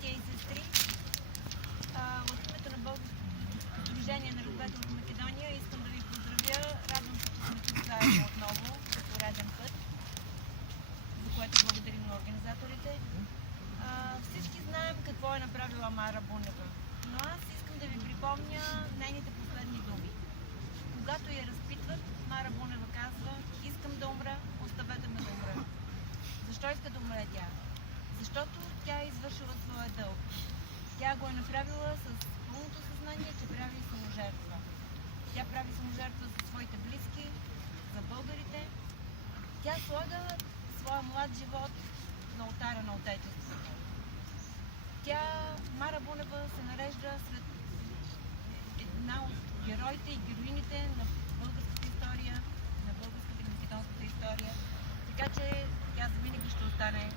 братя и сестри, от името на Българското движение на родовете от Македония искам да ви поздравя. Радвам се, че сме тук заедно отново за пореден път, за което благодарим на организаторите. Всички знаем какво е направила Мара Бунева, но аз искам да ви припомня нейните последни думи. Когато я разпитват, Мара Бунева казва: искам да умра, оставете ме да умра. Защо иска да умре тя? Защото тя е извършила своя дълг. Тя го е направила с пълното съзнание, че прави саможертва. Тя прави саможертва за своите близки, за българите. Тя слага своя млад живот на олтара на Отечеството. Мара Бунева се нарежда сред една от героите и героините на българската история, на българската и македонската история. Така че тя завинаги ще остане